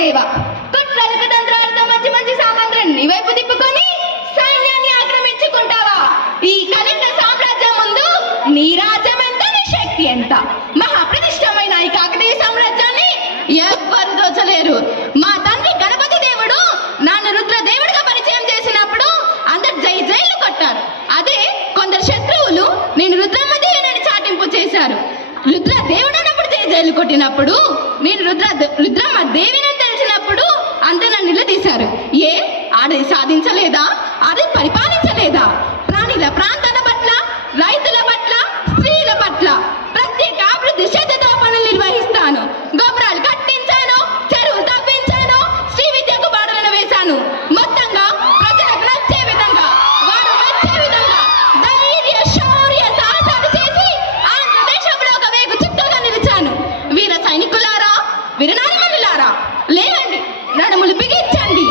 మహాదేవ, కుట్రల కుతంత్రాలతో మంచి మంచి సామంతులను నీ వైపు తిప్పుకొని సైన్యాన్ని ఆక్రమించుకుంటావా? ఈ కళింగ సామ్రాజ్యం ముందు నీ రాజ్యం ఎంత, నీ శక్తి ఎంత? మహాప్రతిష్టమైన ఈ కాకతీయ సామ్రాజ్యాన్ని ఎవ్వరు దోచలేరు. మా తండ్రి గణపతి దేవుడు నన్ను రుద్రదేవుడిగా పరిచయం చేసినప్పుడు అందరు జై జైలు కొట్టారు. అదే కొందరు శత్రువులు నేను రుద్రమ్మ దేవిని చాటింపు చేశారు. రుద్ర దేవుడు అన్నప్పుడు జై జైలు కొట్టినప్పుడు నేను రుద్రమ్మ దేవిని తెలిసినప్పుడు అంత నన్ను నిలదీశారు. ఆడి సాధించలేదా? అది పరిపాలించలేదా? ప్రాణుల ప్రాంతాల పట్ల, రైతుల పట్ల, స్త్రీల పట్ల ప్రత్యేక అభివృద్ధి శ్రద్ధతో పనులు నిర్వహిస్తాను. గోపురాలు కట్టించాను, చెరువులు తవ్వించాను, శ్రీ విద్యకు బాటలను వేశాను. మొత్తంగా ప్రజలకు నచ్చే విధంగా, వారు మెచ్చే విధంగా ధైర్య శౌర్య సాహసాలు చేసి ఆంధ్రదేశంలో ఒక వేగు చుట్టూగా నిలిచాను. వీర సైనికులారా, వీరనారిమణులారా, లేవండి, నడుములు బిగించండి.